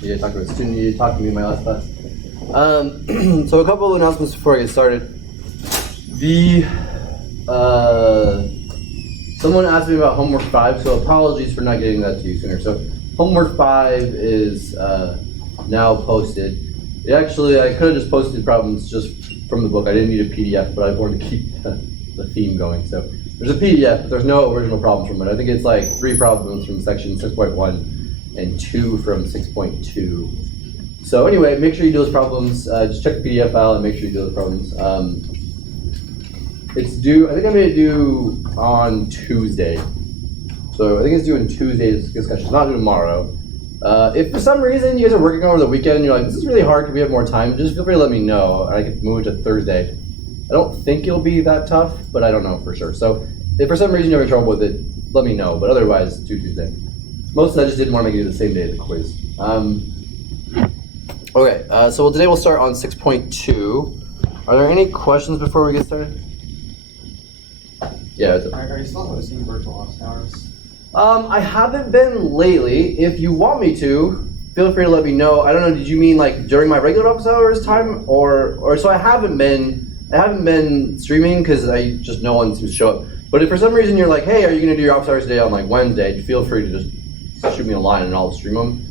Yeah, talked to a student. You talked to me in my last class. So a couple of announcements before I get started. Someone asked me about homework 5, so apologies for not getting that to you sooner. So homework 5 is now posted. I could have just posted problems just from the book. I didn't need a PDF, but I wanted to keep the theme going. So there's a PDF, but there's no original problems from it. I think it's like 3 problems from section 6.1 and 2 from 6.2. So anyway, make sure you do those problems. Just check the PDF file and make sure you do those problems. It's due, I think I made it due on Tuesday. So I think it's due on Tuesday's discussion. It's not due tomorrow. If for some reason you guys are working over the weekend and you're like, this is really hard, can we have more time? Just feel free to let me know. I can move it to Thursday. I don't think it'll be that tough, but I don't know for sure. So if for some reason you're having trouble with it, let me know. But otherwise, due Tuesday. Mostly I just didn't want to make it the same day as the quiz. Okay, so today we'll start on 6.2. Are there any questions before we get started? Yeah. Are you still hosting virtual office hours? I haven't been lately. If you want me to, feel free to let me know. I don't know, did you mean like during my regular office hours time? Or so I haven't been streaming because no one seems to show up. But if for some reason you're like, hey, are you gonna do your office hours today on like Wednesday, feel free to just shoot me a line and I'll stream them.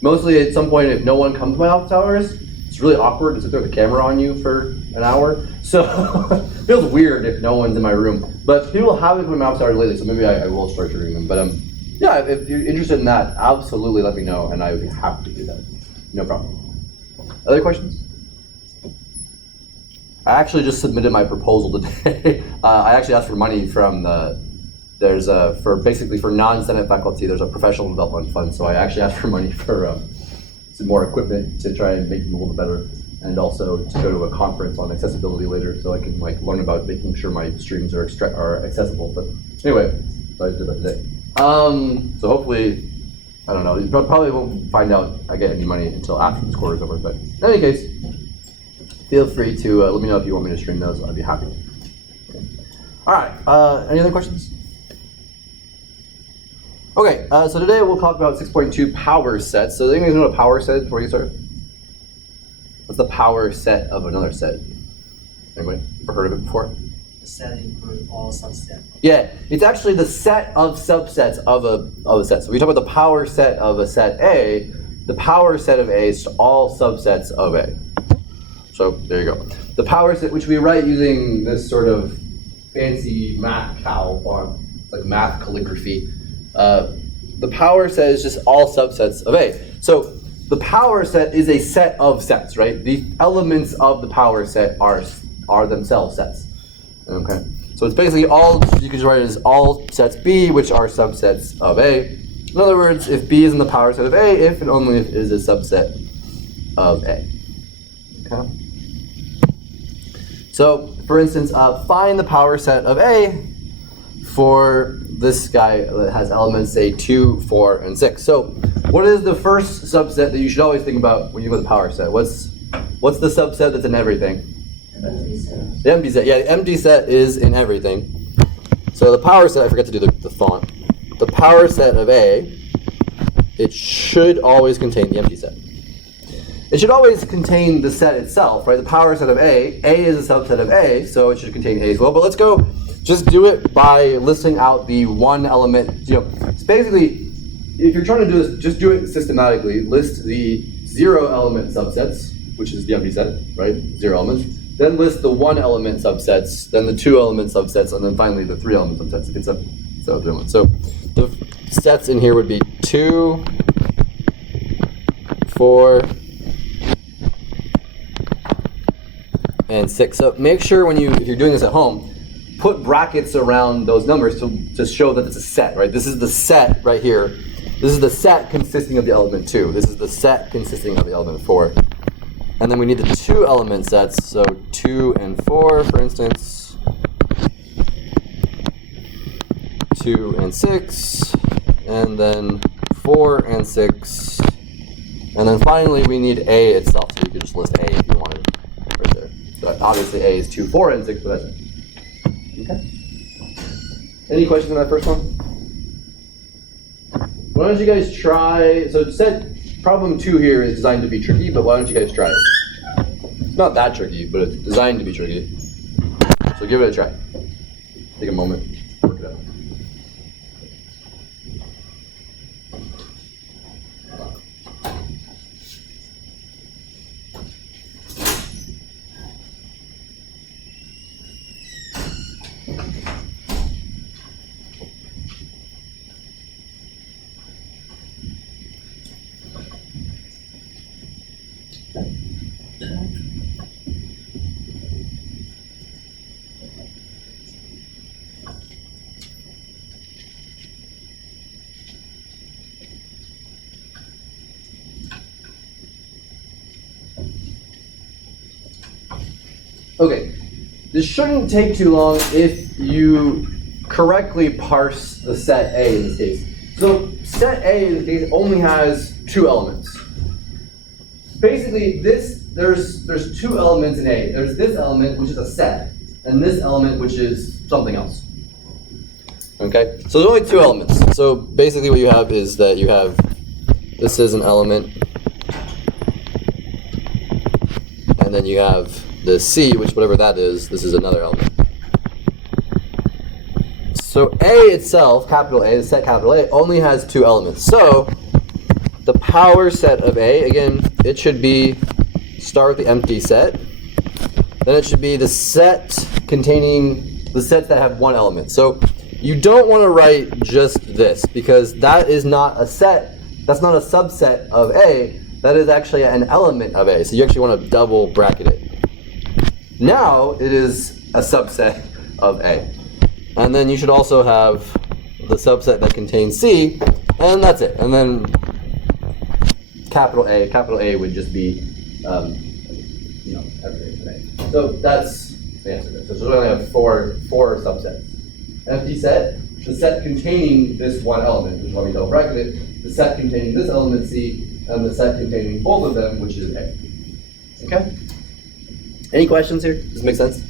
Mostly at some point, if no one comes to my office hours, it's really awkward to sit there with a camera on you for an hour. So it feels weird if no one's in my room. But people have been putting my office hours lately, so maybe I will start streaming them. But yeah, if you're interested in that, absolutely let me know, and I would be happy to do that. No problem. Other questions? I actually just submitted my proposal today. I actually asked for money from for non-Senate faculty, there's a professional development fund. So I actually asked for money for some more equipment to try and make them a little bit better, and also to go to a conference on accessibility later, so I can learn about making sure my streams are accessible. But anyway, so I did that today. So hopefully, I don't know. You probably won't find out I get any money until after this quarter is over. But in any case, feel free to let me know if you want me to stream those. I'd be happy. Okay. All right. Any other questions? Okay, so today we'll talk about 6.2 power sets. So, do you guys know what a power set is before you start? What's the power set of another set? Anybody ever heard of it before? The set includes all subsets. Yeah, it's actually the set of subsets of a set. So we talk about the power set of a set A. The power set of A is all subsets of A. So there you go. The power set, which we write using this sort of fancy math cow font, it's like math calligraphy. The power set is just all subsets of A. So the power set is a set of sets, right? The elements of the power set are themselves sets. Okay. So it's basically all, you can just write it as all sets B, which are subsets of A. In other words, if B is in the power set of A, if and only if it is a subset of A. Okay. So, for instance, find the power set of A for this guy that has elements, say, 2, 4, and 6. So, what is the first subset that you should always think about when you go to the power set? What's the subset that's in everything? The empty set. Yeah, the empty set is in everything. So the power set, I forgot to do the font. The power set of A, it should always contain the empty set. It should always contain the set itself, right? The power set of A is a subset of A, so it should contain A as well. But let's go, just do it by listing out the one element. It's basically, if you're trying to do this, just do it systematically. List the 0 element subsets, which is the empty set, right? 0 elements. Then list the 1 element subsets, then the 2 element subsets, and then finally the 3 element subsets. If it's a so the sets in here would be 2, 4, and 6. So make sure if you're doing this at home, put brackets around those numbers to show that it's a set, right? This is the set right here. This is the set consisting of the element 2. This is the set consisting of the element 4. And then we need the 2 element sets, so 2 and 4, for instance. 2 and 6, and then 4 and 6. And then finally we need A itself, so you could just list A if you wanted right there. So obviously A is 2, 4, and 6, but that's it. Okay. Any questions on that first one? What why don't you guys try, so problem 2 here is designed to be tricky, but why don't you guys try it? It's not that tricky, but it's designed to be tricky. So give it a try. Take a moment, work it out. Okay, this shouldn't take too long if you correctly parse the set A in this case. So set A in this case only has 2 elements. Basically, there's 2 elements in A. There's this element, which is a set, and this element, which is something else. Okay, so there's only 2 elements. So basically what you have is that you have, this is an element, and then you have the C, which whatever that is, this is another element. So A itself, capital A, the set capital A, only has 2 elements. So the power set of A, again, it should be, start with the empty set, then it should be the set containing the sets that have 1 element. So you don't want to write just this, because that is not a set, that's not a subset of A, that is actually an element of A. So you actually want to double bracket it. Now it is a subset of A. And then you should also have the subset that contains C, and that's it. And then capital A would just be, everything. So that's the answer. So we only have four subsets. Empty set, the set containing this 1 element, which is why we double bracket it, the set containing this element C, and the set containing both of them, which is A. Okay? Any questions here? Does this make sense?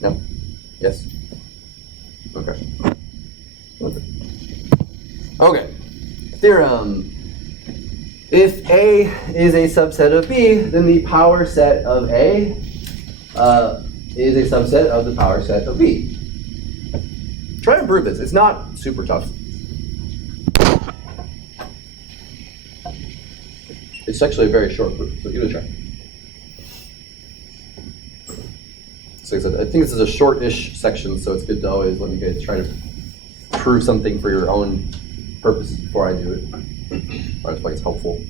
No? Yes? Okay. Okay. Theorem. If A is a subset of B, then the power set of A is a subset of the power set of B. Try to prove this. It's not super tough. It's actually a very short proof, so give it a try. So like I said, I think this is a short-ish section, so it's good to always let you guys try to prove something for your own purposes before I do it. I just think it's helpful.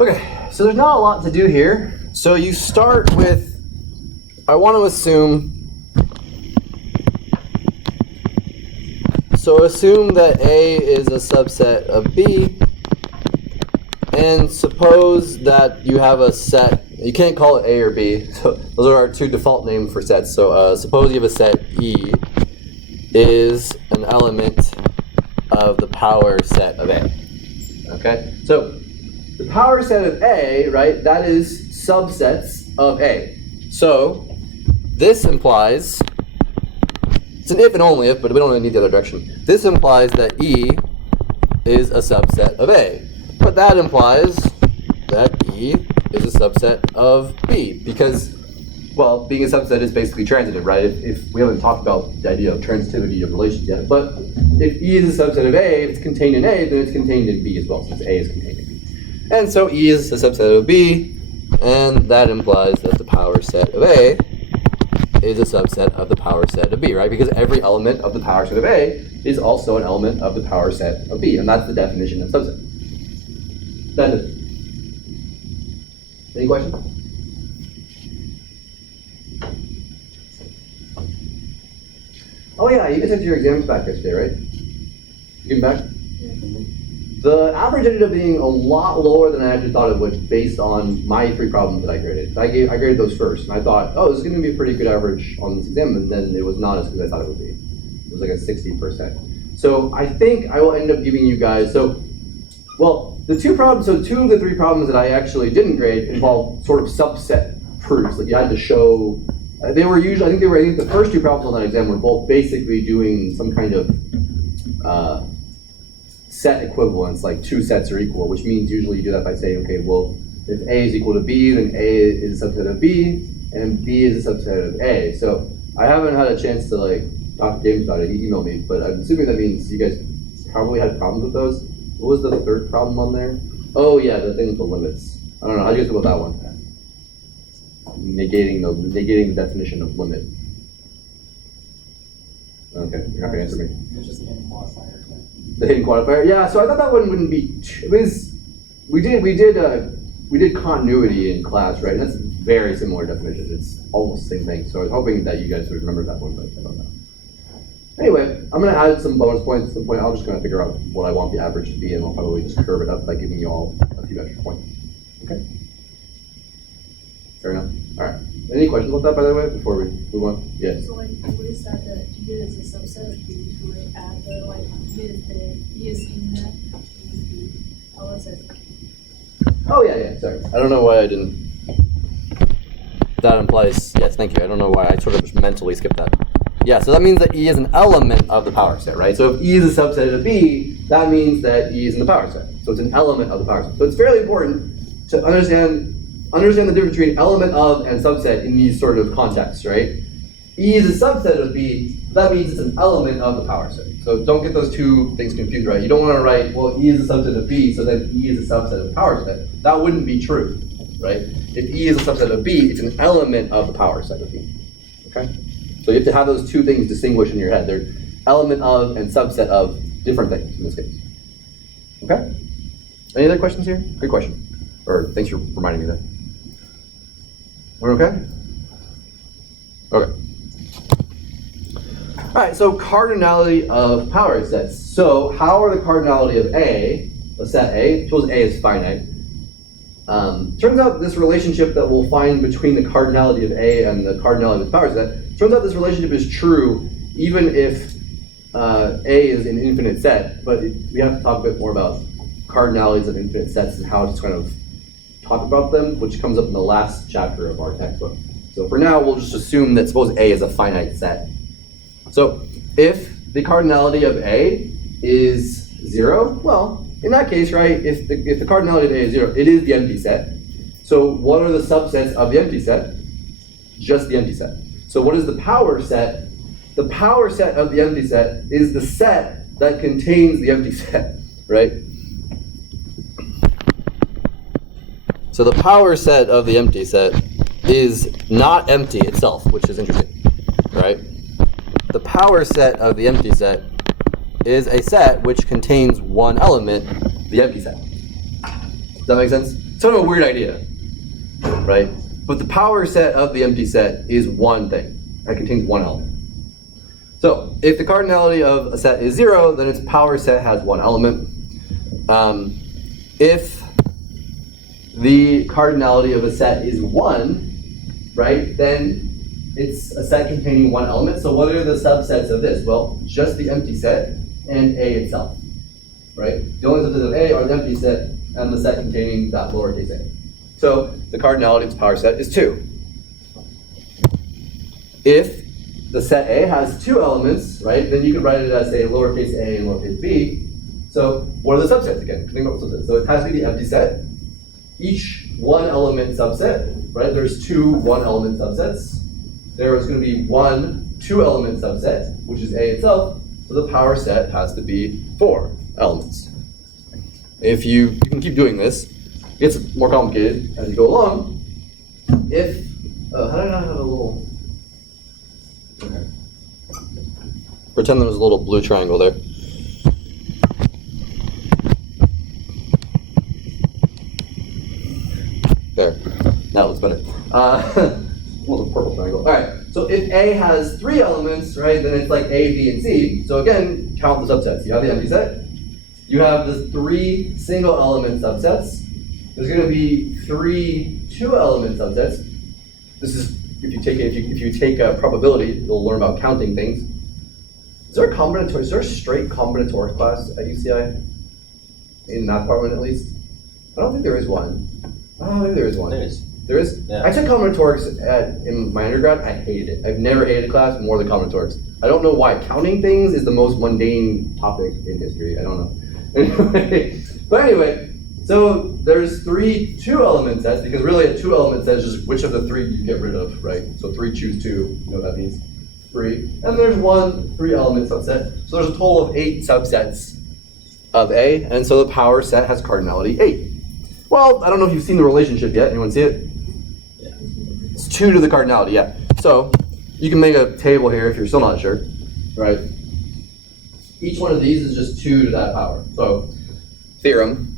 Okay, so there's not a lot to do here. So you start with, I want to assume, assume that A is a subset of B, and suppose that you have a set, you can't call it A or B, so those are our 2 default names for sets. So suppose you have a set E is an element of the power set of A. Okay, so the power set of A, right, that is subsets of A. So this implies, it's an if and only if, but we don't really need the other direction. This implies that E is a subset of A. But that implies that E is a subset of B, because, well, being a subset is basically transitive, right? If we haven't talked about the idea of transitivity of relations yet, but if E is a subset of A, if it's contained in A, then it's contained in B as well, since A is contained in B. And so E is a subset of B, and that implies that the power set of A is a subset of the power set of B, right? Because every element of the power set of A is also an element of the power set of B, and that's the definition of subset. That's it. Any questions? Oh yeah, you guys had your exams back yesterday, right? You came back? The average ended up being a lot lower than I actually thought it would, based on my 3 problems that I graded. I graded those first, and I thought, oh, this is going to be a pretty good average on this exam, and then it was not as good as I thought it would be. It was like a 60%. So I think I will end up giving you guys, well, the 2 problems, so 2 of the 3 problems that I actually didn't grade involved sort of subset proofs. Like you had to show, they were usually, I think the first 2 problems on that exam were both basically doing some kind of set equivalence, like 2 sets are equal, which means usually you do that by saying, okay, well, if A is equal to B, then A is a subset of B, and B is a subset of A. So I haven't had a chance to like talk to James about it. He emailed me, but I'm assuming that means you guys probably had problems with those. What was the 3rd problem on there? Oh yeah, the thing with the limits. I don't know. How do you guys feel about that one? Negating the definition of limit. Okay, you're not gonna answer me. It's just the hidden qualifier. The hidden quantifier. Yeah, so I thought that one wouldn't be. We did continuity in class, right? And that's a very similar definition. It's almost the same thing. So I was hoping that you guys would remember that one, but I don't know. Anyway, I'm going to add some bonus points. At some point, I'm just going to figure out what I want the average to be, and I'll probably just curve it up by giving you all a few extra points. Okay? Fair enough. All right. Any questions about that, by the way, before we move on? Yes. So, like, what is that? The E is a subset of B. To like add the like E is in that B. How was it? Oh yeah. Sorry. I don't know why I didn't. That implies yes. Thank you. I don't know why I sort of just mentally skipped that. Yeah. So that means that E is an element of the power set, right? So if E is a subset of B, that means that E is in the power set. So it's an element of the power set. So it's fairly important to understand the difference between element of and subset in these sort of contexts, right? E is a subset of B, that means it's an element of the power set. So don't get those 2 things confused, right? You don't want to write, well, E is a subset of B, so then E is a subset of the power set. That wouldn't be true, right? If E is a subset of B, it's an element of the power set of B, okay? So you have to have those 2 things distinguished in your head. They're element of and subset of different things in this case, okay? Any other questions here? Good question. Or thanks for reminding me that. We're okay? Okay. All right, so cardinality of power sets. So how are the cardinality of A, a set A, suppose A is finite. Turns out this relationship that we'll find between the cardinality of A and the cardinality of the power set, turns out this relationship is true even if A is an infinite set, but we have to talk a bit more about cardinalities of infinite sets and how to kind of talk about them, which comes up in the last chapter of our textbook. So for now, we'll just assume that suppose A is a finite set. So if the cardinality of A is 0, well, in that case, right, if the cardinality of A is 0, it is the empty set. So what are the subsets of the empty set? Just the empty set. So what is the power set? The power set of the empty set is the set that contains the empty set, right? So the power set of the empty set is not empty itself, which is interesting, right? The power set of the empty set is a set which contains one element, the empty set. Does that make sense? It's sort of a weird idea, right? But the power set of the empty set is one thing. It contains one element. So if the cardinality of a set is 0, then its power set has one element. If the cardinality of a set is 1, right, then it's a set containing one element. So what are the subsets of this? Well, just the empty set and A itself, right? The only subsets of A are the empty set and the set containing that lowercase a. So the cardinality of this power set is 2. If the set A has 2 elements, right, then you could write it as, say, lowercase a and lowercase b. So what are the subsets again? Think about subsets. So it has to be the empty set. Each one element subset, right? There's 2 one-element subsets. There is going to be 1 2-element subset, which is A itself. So the power set has to be 4 elements. If you can keep doing this, it gets more complicated as you go along. If, how did I not have a little, okay. Pretend there was a little blue triangle there. There, now it looks better. Well, the purple triangle. All right, so if A has 3 elements, right, then it's like A, B, and C. So again, count the subsets. You have the empty set. You have the 3 single element subsets. There's going to be 3 2-element subsets. This is if you take a probability, you'll learn about counting things. Is there a straight combinatorics class at UCI? In that department, at least. I don't think there is one. Oh, maybe there is one. There is. There is? Yeah. I took combinatorics in my undergrad. I hated it. I've never hated a class more than combinatorics. I don't know why. Counting things is the most mundane topic in history. I don't know. Anyway, but anyway, so there's 3 2-element sets, because really a 2-element set is just which of the 3 you get rid of, right? So 3 choose 2, you know what that means? 3. And there's 1 3-element subset. So there's a total of 8 subsets of A, and so the power set has cardinality 8. Well, I don't know if you've seen the relationship yet. Anyone see it? Yeah. It's 2 to the cardinality, yeah. So you can make a table here if you're still not sure, right? Each one of these is just 2 to that power. So, theorem.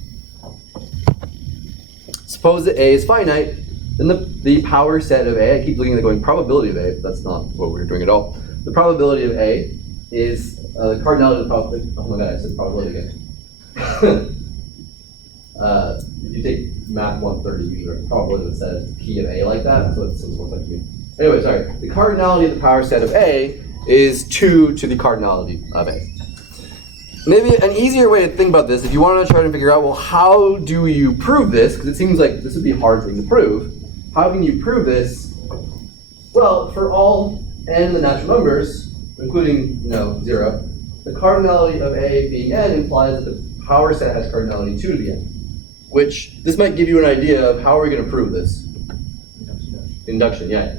Suppose that A is finite, then the power set of A, I keep looking at it going probability of A, but that's not what we're doing at all. The probability of A is cardinality of the probability. Oh my god, I said probability again. If you take math 130, you use a probability that says P of A like that, so it's looks like you. Anyway, sorry. The cardinality of the power set of A is 2 to the cardinality of A. Maybe an easier way to think about this, if you want to try to figure out, well, how do you prove this? Because it seems like this would be a hard thing to prove. How can you prove this? Well, for all n the natural numbers, including 0, the cardinality of A being n implies that the power set has cardinality 2 to the n. Which, this might give you an idea of how are we going to prove this? Induction, yeah.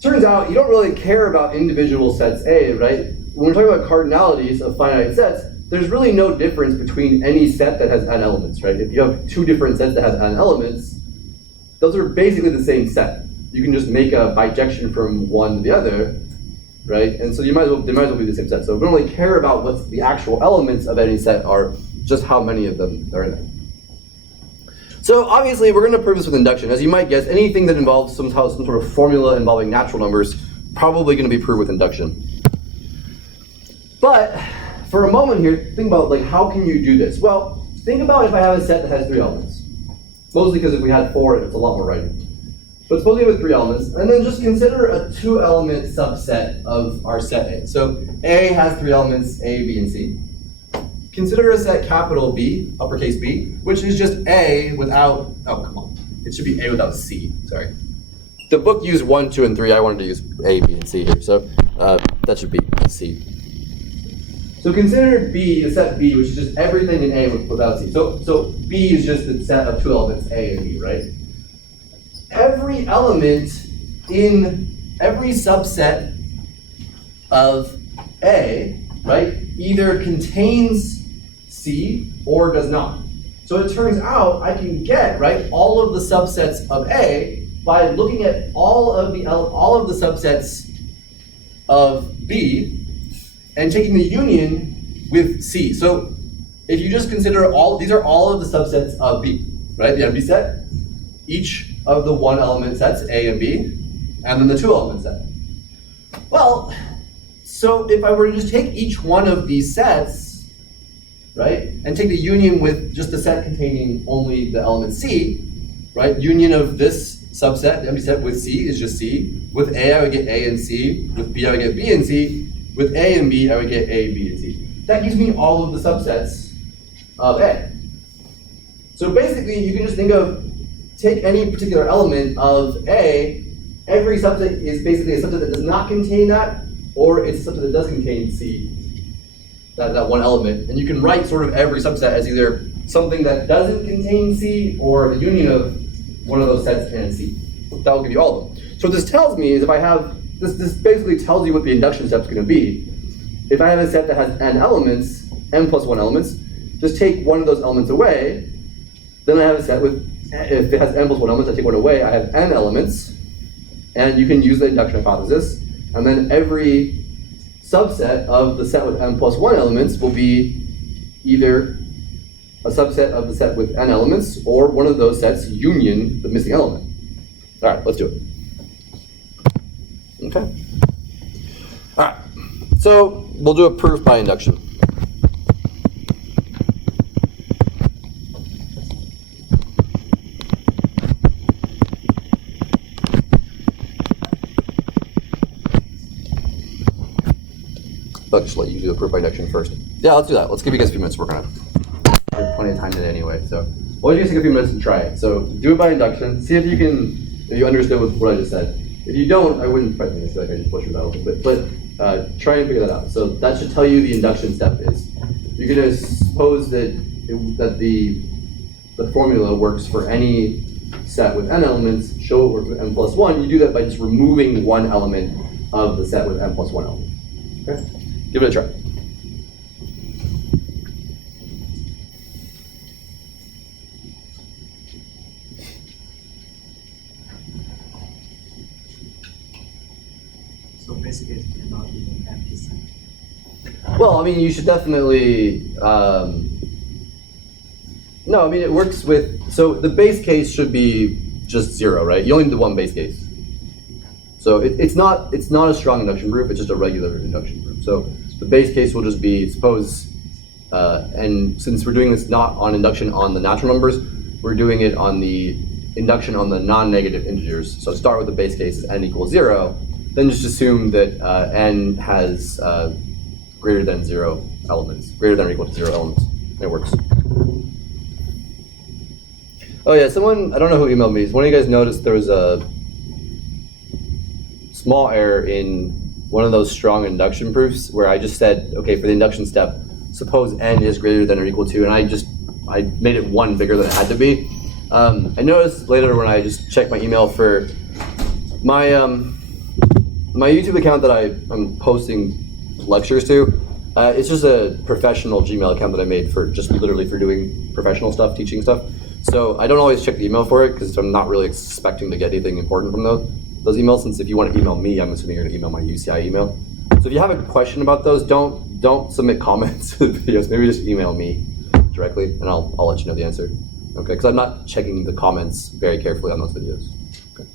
Turns out you don't really care about individual sets A, right? When we're talking about cardinalities of finite sets, there's really no difference between any set that has n elements, right? If you have 2 different sets that have n elements, those are basically the same set. You can just make a bijection from one to the other, right? And so they might as well be the same set. So we don't really care about what the actual elements of any set are, just how many of them are in there. So obviously we're going to prove this with induction. As you might guess, anything that involves some sort of formula involving natural numbers probably going to be proved with induction. But for a moment here, think about how can you do this? Well, think about if I have a set that has 3 elements. Mostly because if we had 4, it's a lot more writing. But suppose we have 3 elements, and then just consider a 2-element subset of our set A. So A has 3 elements, A, B, and C. Consider a set capital B, uppercase B, which is just A without, oh, come on. It should be A without C, sorry. The book used 1, 2, and 3. I wanted to use A, B, and C here, so that should be C. So consider B, a set B, which is just everything in A without C. So B is just a set of 2 elements, A and B, right? Every element in every subset of A, right, either contains C or does not. So it turns out I can get, right, all of the subsets of A by looking at all of the subsets of B and taking the union with C. So if you just consider these are all of the subsets of B, right? The empty set, each of the 1-element sets, A and B, and then the 2-element set. Well, so if I were to just take each one of these sets, right, and take the union with just the set containing only the element C, right? Union of this subset, the empty set with C is just C. With A, I would get A and C. With B, I would get B and C. With A and B, I would get A, B, and C. That gives me all of the subsets of A. So basically, you can just think of take any particular element of A, every subset is basically a subset that does not contain that, or it's a subset that does contain C, that one element. And you can write sort of every subset as either something that doesn't contain C or the union of one of those sets and C. That will give you all of them. So what this tells me is if I have, this basically tells you what the induction step is going to be. If I have a set that has n elements, n plus 1 elements, just take one of those elements away, then I have a set with, if it has n plus 1 elements, I take one away, I have n elements, and you can use the induction hypothesis, and then every subset of the set with n plus 1 elements will be either a subset of the set with n elements, or one of those sets union the missing element. All right, let's do it. Okay. All right, so we'll do a proof by induction. I'll just let you do the proof by induction first. Yeah, let's do that. Let's give you guys a few minutes to work on it. We have plenty of time today anyway, so why don't you guys take a few minutes to try it? So do it by induction. See if you understood what I just said. If you don't, I wouldn't probably think like I just butchered that a little bit, but try and figure that out. So that should tell you the induction step is. You're going to suppose that the formula works for any set with n elements. Show it works with n plus 1. You do that by just removing one element of the set with n plus 1 element. Okay, give it a try. So basically, it cannot be an empty set. Well, I mean, you should definitely. No, I mean it works with. So the base case should be just 0, right? You only need the one base case. So it's not a strong induction proof. It's just a regular induction proof. So the base case will just be suppose, and since we're doing this not on induction on the natural numbers, we're doing it on the induction on the non-negative integers. So start with the base case as n equals 0. Then just assume that n has greater than 0 elements, greater than or equal to 0 elements. It works. Oh yeah, someone, I don't know who emailed me. One of you guys noticed there was a small error in one of those strong induction proofs where I just said, okay, for the induction step, suppose n is greater than or equal to, and I made it 1 bigger than it had to be. I noticed later when I just checked my email for my my YouTube account that I'm posting lectures to, it's just a professional Gmail account that I made for just literally for doing professional stuff, teaching stuff. So I don't always check the email for it because I'm not really expecting to get anything important from those emails. Since if you want to email me, I'm assuming you're going to email my UCI email. So if you have a question about those, don't submit comments to the videos. Maybe just email me directly, and I'll let you know the answer. Okay, because I'm not checking the comments very carefully on those videos. Okay.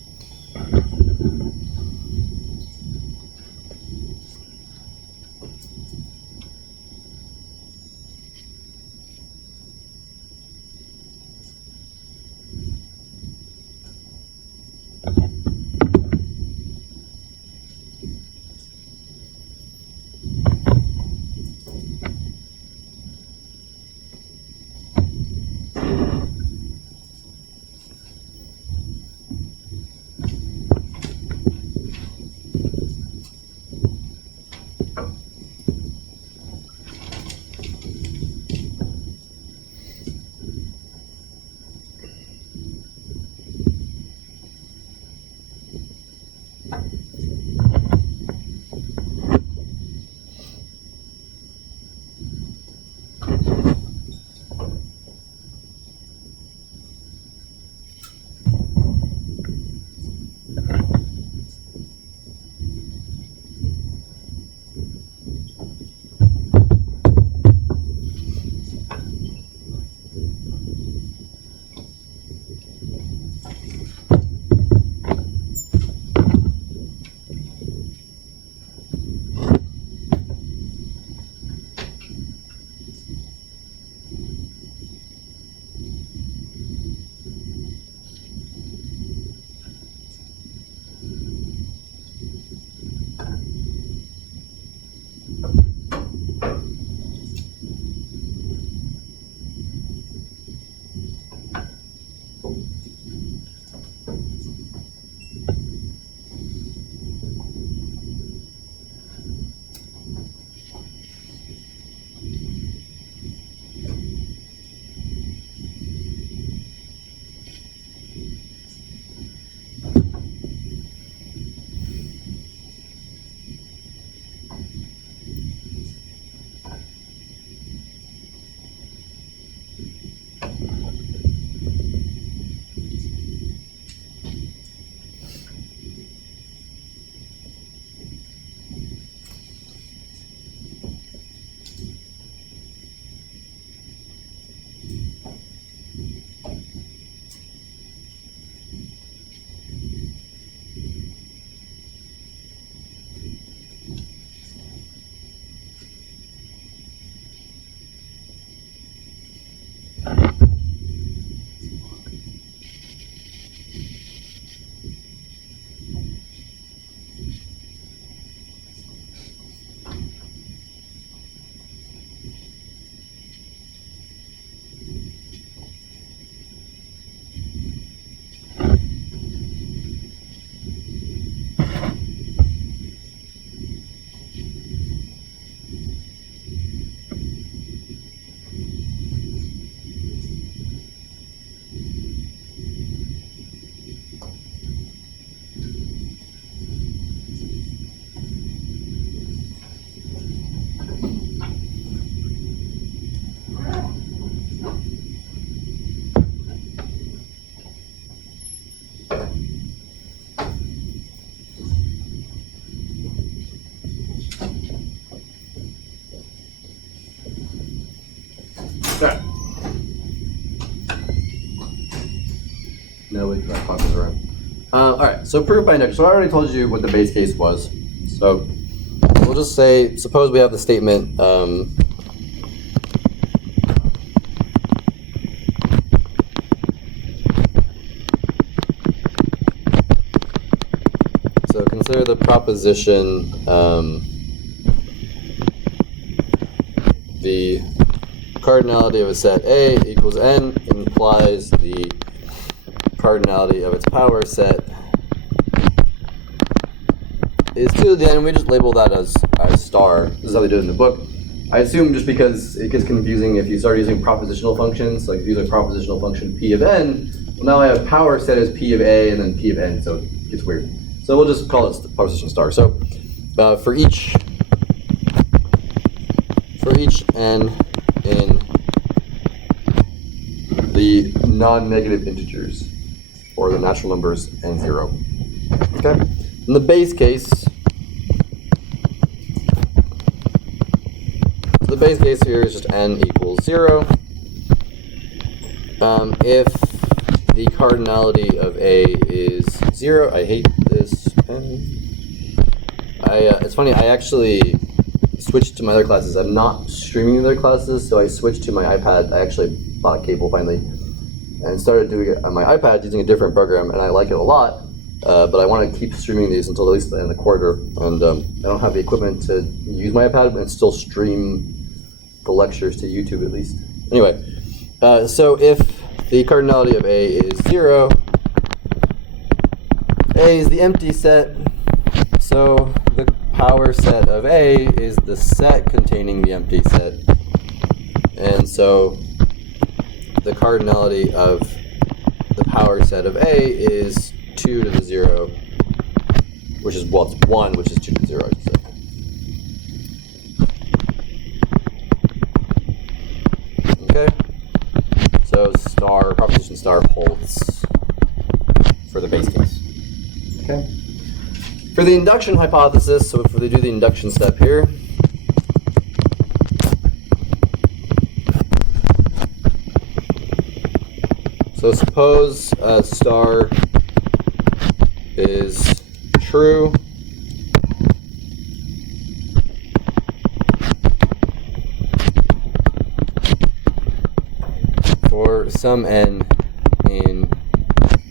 know we got caught this around. All right, so proof by induction. So I already told you what the base case was. So we'll just say, suppose we have the statement. So consider the proposition. The cardinality of a set A equals n implies the cardinality of its power set is 2 to the n. We just label that as star. This is how they do it in the book. I assume just because it gets confusing if you start using propositional functions, like if you use a propositional function p of n, well, now I have power set as p of a and then p of n, so it gets weird. So we'll just call it proposition star. So for each n in the non-negative integers, or the natural numbers, and 0. Okay? In the base case, the base case here is just n equals 0. If the cardinality of A is 0, I hate this pen. It's funny, I actually switched to my other classes. I'm not streaming the other classes, so I switched to my iPad. I actually bought a cable finally and started doing it on my iPad using a different program, and I like it a lot. But I want to keep streaming these until at least the end of the quarter, and I don't have the equipment to use my iPad and still stream the lectures to YouTube at least. Anyway, so if the cardinality of A is 0, A is the empty set, so the power set of A is the set containing the empty set, and so the cardinality of the power set of A is 2 to the 0, which is, well, it's 1, which is 2 to the 0, I should say. Okay, so proposition star holds for the base case. Okay. For the induction hypothesis, so if we do the induction step here, so suppose star is true for some n in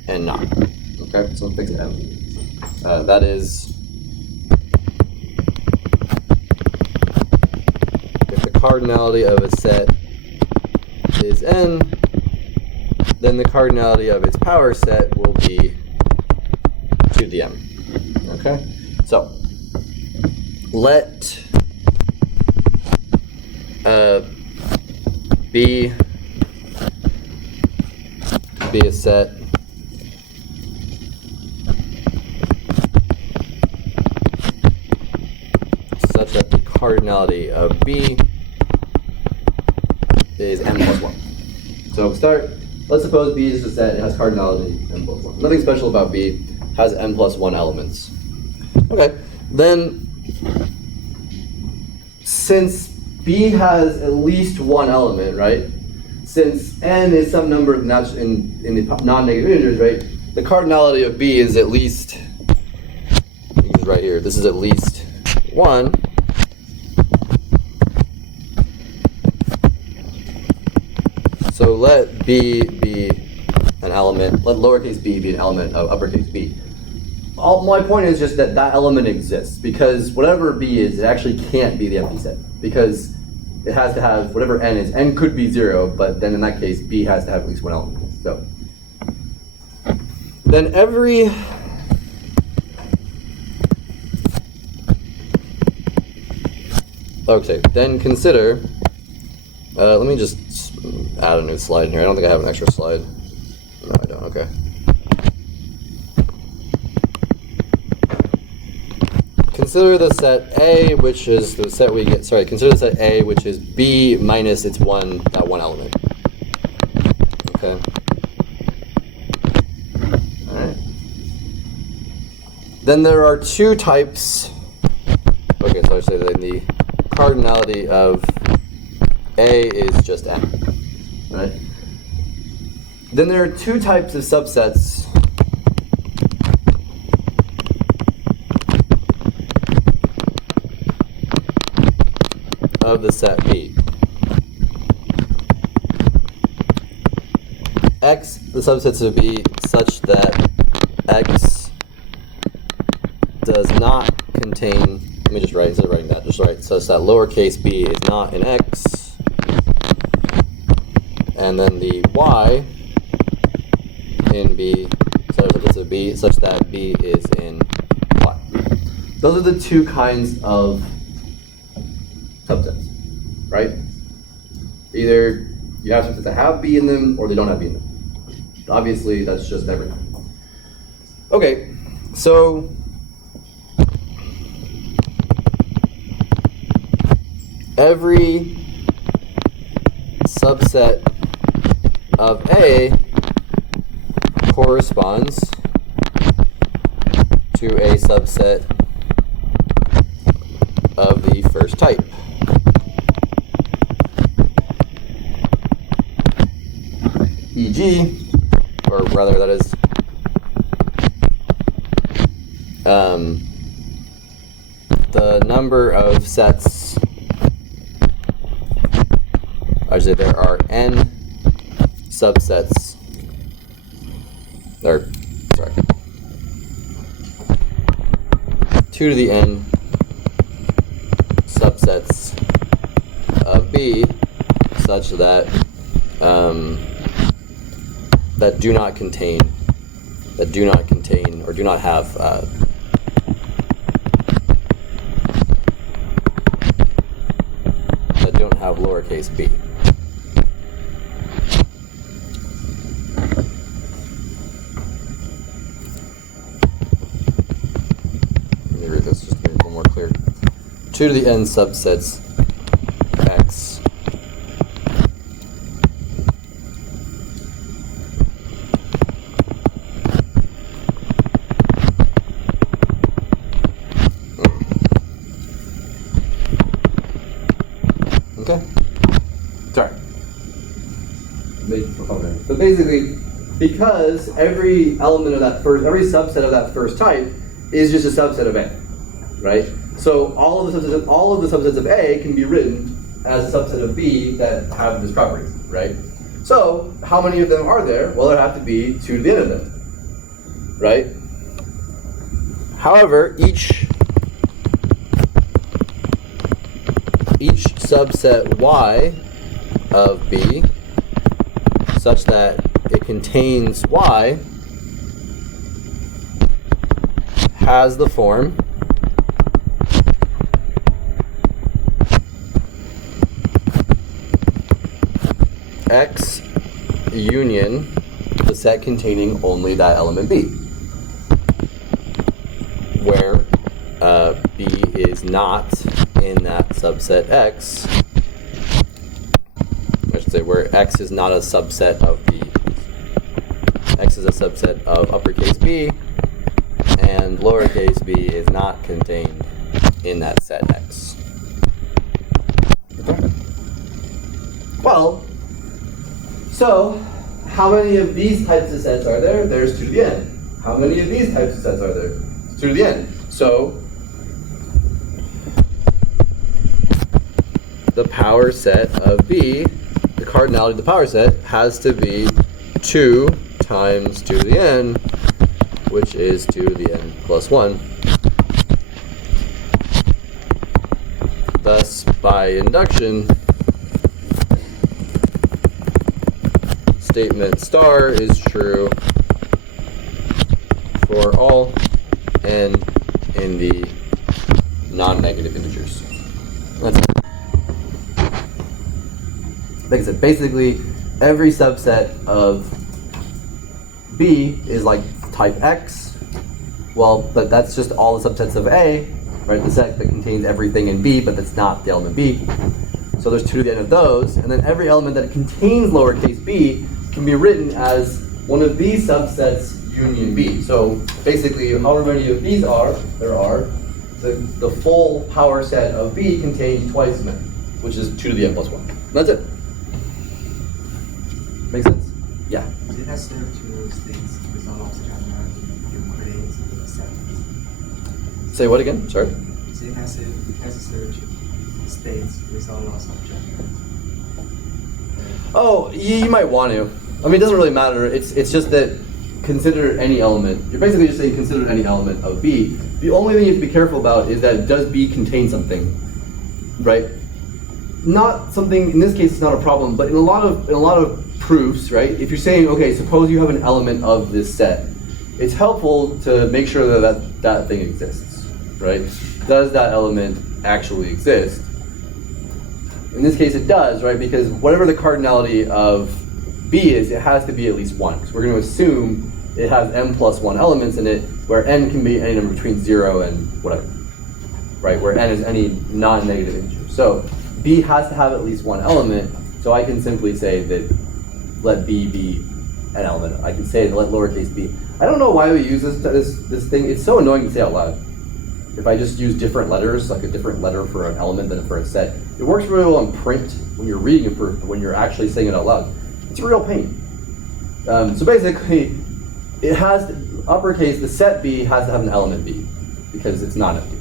n naught. Okay, so let's fix n. That is, if the cardinality of a set is n, then the cardinality of its power set will be 2 to the m. Okay? So, let B be a set such that the cardinality of B is n plus 1. So let's suppose B is a set, it has cardinality n plus 1. Nothing special about B, has n plus 1 elements. Okay, then since B has at least one element, right? Since n is some number of in the non-negative integers, right? The cardinality of B is at least, right here, this is at least 1. So let B be an element, let lowercase b be an element of uppercase b. My point is just that that element exists, because whatever b is, it actually can't be the empty set, because it has to have whatever n is. N could be 0, but then in that case, b has to have at least one element. So then then consider, let me just add a new slide in here. I don't think I have an extra slide. No, I don't. Okay. Consider the set A, which is the set we get. Sorry, consider the set A, which is B minus its that one element. Okay. All right. Then there are two types. Okay, so I say that the cardinality of A is just n. Right. Then there are two types of subsets of the set B. X, the subsets of B such that X does not contain, let me just write, instead of writing that, just write, such that lowercase b is not in X, and then the Y in B, so subsets of B such that B is in Y. Those are the two kinds of subsets, right? Either you have subsets that have B in them, or they don't have B in them. Obviously, that's just everything. Okay, so every subset of A corresponds to a subset of the first type. E.g., or rather that is the number of sets, actually there are n subsets, or sorry, 2 to the n subsets of B such that that do not contain or do not have that don't have lowercase b. Let me read this just to make it a little more clear. 2 to the n subsets X okay. Sorry. But basically, because every element of that every subset of that first type is just a subset of A, right? So all of the subsets of A can be written as a subset of B that have this property, right? So how many of them are there? Well, there have to be 2 to the n of them, right? However, each subset Y of B such that it contains Y has the form X union the set containing only that element B, where B is not in that subset X, I should say where X is not a subset of B. X is a subset of uppercase B, and lowercase b is not contained in that set X. Okay. Well, so how many of these types of sets are there? There's 2 to the n. How many of these types of sets are there? 2 to the n. So the power set of B, the cardinality of the power set, has to be 2 times 2 to the n, which is 2 to the n plus 1. Thus, by induction, statement star is true for all n in the non-negative integers. That's it. Like I said, basically every subset of B is like type X. Well, but that's just all the subsets of A, right? The set that contains everything in B, but that's not the element B. So there's 2 to the n of those, and then every element that contains lowercase b can be written as one of these subsets union B. So basically, however many of these there are, the full power set of B contains twice as many, which is 2 to the n plus 1. And that's it. Make sense? Yeah. it necessary to state result of the cardinality to create the set? Say what again? Sorry. Is it necessary to state result of cardinality? Oh, you might want to. I mean, it doesn't really matter. It's just that consider any element. You're basically just saying consider any element of B. The only thing you have to be careful about is that does B contain something, right? Not something. In this case, it's not a problem. But in a lot of proofs, right? If you're saying, okay, suppose you have an element of this set, it's helpful to make sure that thing exists, right? Does that element actually exist? In this case, it does, right? Because whatever the cardinality of B is, it has to be at least 1. So we're going to assume it has n plus 1 elements in it, where n can be any number between 0 and whatever, right? Where n is any non-negative integer. So B has to have at least 1 element, so I can simply say that let B be an element. I can say let lowercase b. I don't know why we use this thing. It's so annoying to say out loud. If I just use different letters, like a different letter for an element than for a set, it works really well in print when you're reading it, when you're actually saying it out loud. It's a real pain. So basically, it has uppercase. The set B has to have an element B because it's not empty.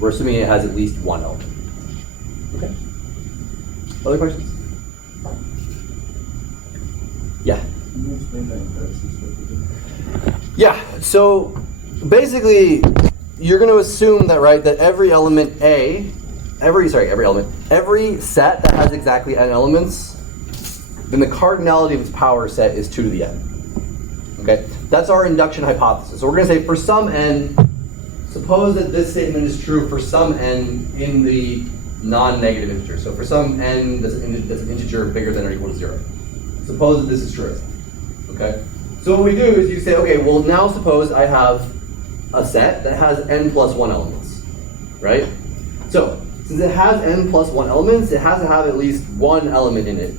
We're assuming it has at least 1 element. Okay. Other questions? Yeah. Can you explain that process? Yeah. So basically, you're going to assume that, right, that every element A, every set that has exactly n elements, then the cardinality of its power set is 2 to the n. Okay? That's our induction hypothesis. So we're going to say for some n, suppose that this statement is true for some n in the non-negative integer. So for some n that's an integer bigger than or equal to 0. Suppose that this is true. Okay? So what we do is you say, okay, well now suppose I have a set that has n plus 1 elements, right? So since it has n plus 1 elements, it has to have at least 1 element in it.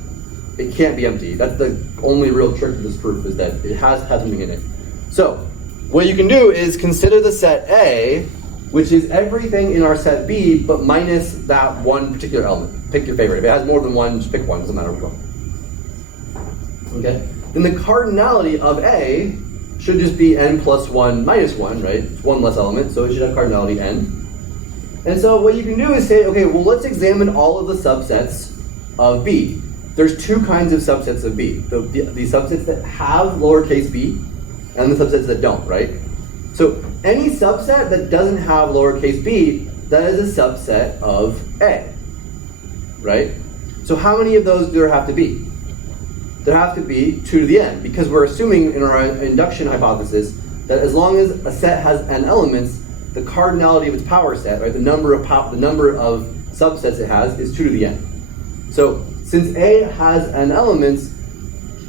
It can't be empty. That's the only real trick to this proof, is that it has to have something in it. So what you can do is consider the set A, which is everything in our set B, but minus that one particular element. Pick your favorite. If it has more than one, just pick one. Doesn't matter which one. Okay? Then the cardinality of A should just be n plus 1 minus 1, right? It's 1 less element, so it should have cardinality n. And so what you can do is say, okay, well let's examine all of the subsets of B. There's 2 kinds of subsets of B. The subsets that have lowercase b and the subsets that don't, right? So any subset that doesn't have lowercase b, that is a subset of A, right? So how many of those do there have to be? There have to be 2 to the n, because we're assuming in our induction hypothesis that as long as a set has n elements, the cardinality of its power set, right, the number of subsets it has is 2 to the n. So since A has n elements,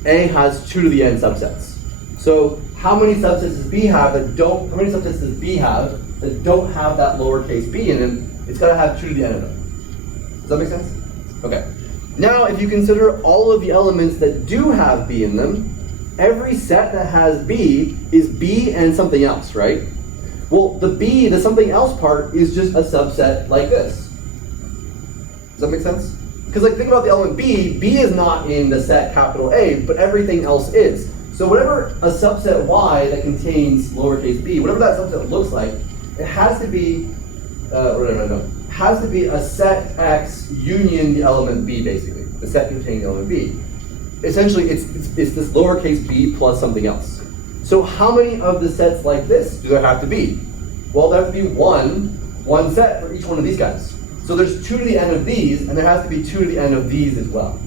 A has 2 to the n subsets. So how many subsets does B have that don't? How many subsets does B have that don't have that lowercase b in them? It's got to have 2 to the n of them. Does that make sense? Okay. Now, if you consider all of the elements that do have B in them, every set that has B is B and something else, right? Well, the something else part is just a subset like this. Does that make sense? Because think about the element B. B is not in the set capital A, but everything else is. So whatever a subset Y that contains lowercase b, whatever that subset looks like, it has to be, has to be a set X union the element B, basically. The set containing the element B. Essentially, it's this lowercase b plus something else. So how many of the sets like this do there have to be? Well, there have to be one set for each one of these guys. So there's 2 to the n of these, and there has to be 2 to the n of these as well.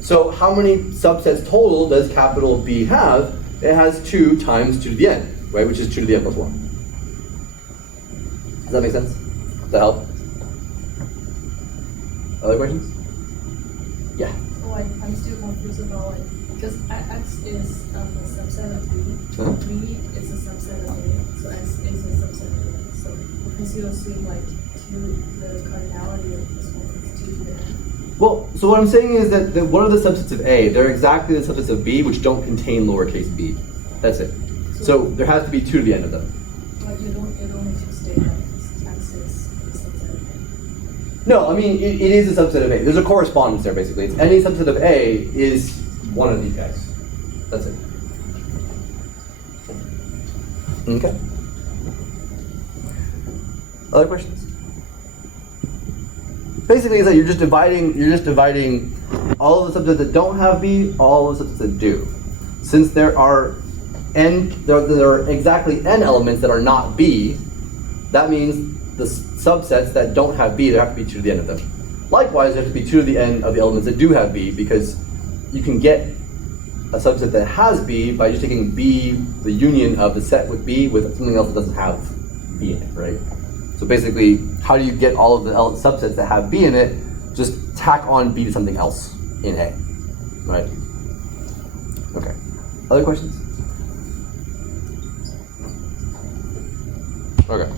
So how many subsets total does capital B have? It has 2 times 2 to the n, right? Which is 2 to the n plus 1. Does that make sense? Does that help? Other questions? Yeah. So I'm still confused about because X is a subset of B, Uh-huh. B is a subset of A, so X is a subset of A. So because you assume the cardinality of this one is 2 to the n. Well, so what I'm saying is that what are the subsets of A? They're exactly the subsets of B which don't contain lowercase b. That's it. So there has to be 2 to the n of them. But you don't need to state that X is a subset of A. No, I mean, it is a subset of A. There's a correspondence there, basically. It's any subset of A is one of these guys. That's it. Okay. Other questions? Basically, it's that you're just dividing all of the subsets that don't have B, all of the subsets that do. Since there are exactly n elements that are not B, that means the subsets that don't have B, there have to be 2 to the n of them. Likewise, there have to be 2 to the n of the elements that do have B, because you can get a subset that has B by just taking B, the union of the set with B, with something else that doesn't have B in it, right? So basically, how do you get all of the subsets that have B in it? Just tack on B to something else in A, right? Okay. Other questions? Okay.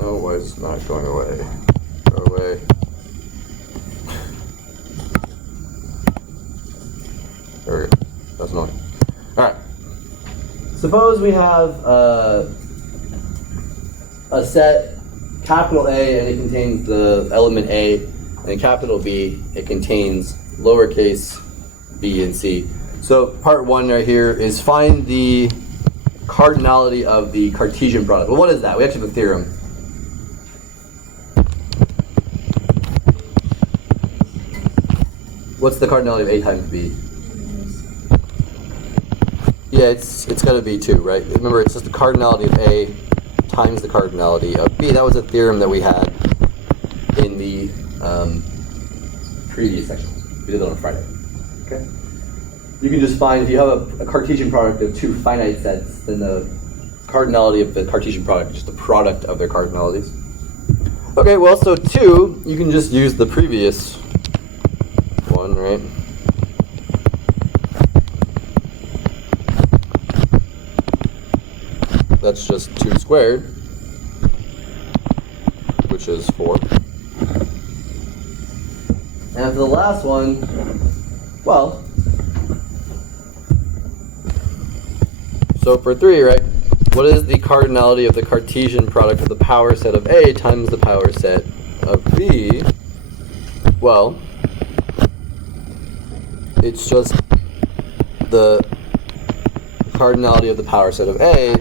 Oh, why is it not going away? Go away. There we go. That's annoying. All right. Suppose we have a set capital A and it contains the element A, and capital B, it contains lowercase b and c. So part 1 right here is find the cardinality of the Cartesian product. Well, what is that? We actually have a theorem. What's the cardinality of A times B? Yeah, it's got to be 2, right? Remember, it's just the cardinality of A times the cardinality of B. That was a theorem that we had in the previous section. We did that on Friday. Okay. You can just find, if you have a Cartesian product of 2 finite sets, then the cardinality of the Cartesian product is just the product of their cardinalities. Okay, well, so 2, you can just use the previous one, right? That's just 2 squared, which is 4. And for the last one, well, so for 3, right, what is the cardinality of the Cartesian product of the power set of A times the power set of B? Well, it's just the cardinality of the power set of A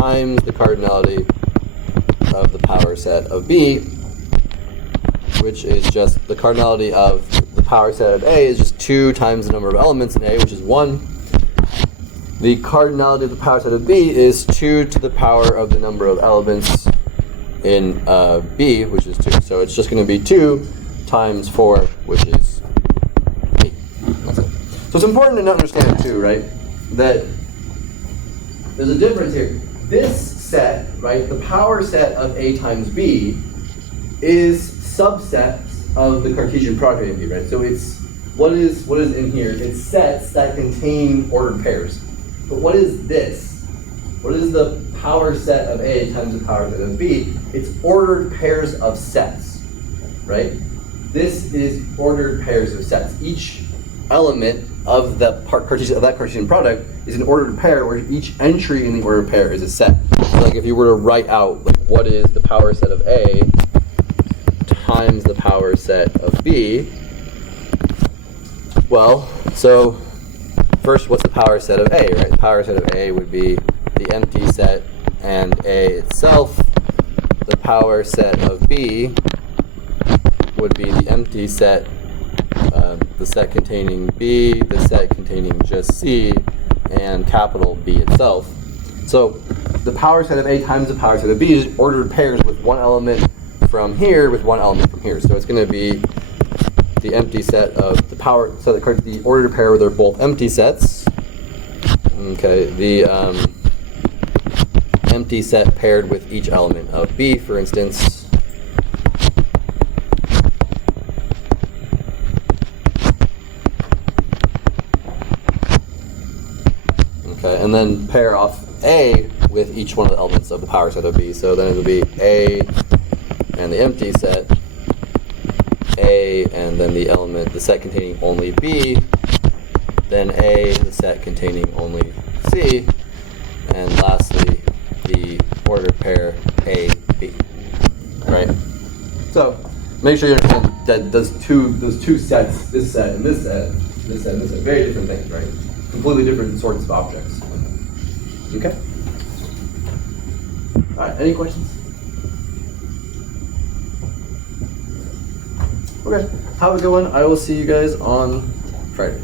times the cardinality of the power set of B, which is just the cardinality of the power set of A is just 2 times the number of elements in A, which is 1. The cardinality of the power set of B is 2 to the power of the number of elements in B, which is 2. So it's just going to be 2 times 4, which is 8. That's it. So it's important to understand too, right, that there's a difference here. This set, right, the power set of A times B is subsets of the Cartesian product of A and B, right? So it's, what is in here? It's sets that contain ordered pairs. But what is this? What is the power set of A times the power set of B? It's ordered pairs of sets, right? This is ordered pairs of sets. Each element of that Cartesian product is an ordered pair, where each entry in the ordered pair is a set. So like if you were to write out, like, what is the power set of A times the power set of B? Well, so first, what's the power set of A, right? The power set of A would be the empty set and A itself. The power set of B would be the empty set, the set containing B, the set containing just C, and capital B itself. So the power set of A times the power set of B is ordered pairs with one element from here with one element from here. So it's going to be the empty set of the power, so the ordered pair where they're both empty sets. Okay, the empty set paired with each element of B, for instance. Okay, and then pair off A with each one of the elements of the power set of B. So then it'll be A and the empty set, A and then the element, the set containing only B, then A, the set containing only C, and lastly the ordered pair A, B. Right? So make sure you understand that does those two sets, this set and this set, this set and this set, very different things, right? Completely different sorts of objects. Okay? All right, any questions? Okay, have a good one. I will see you guys on Friday.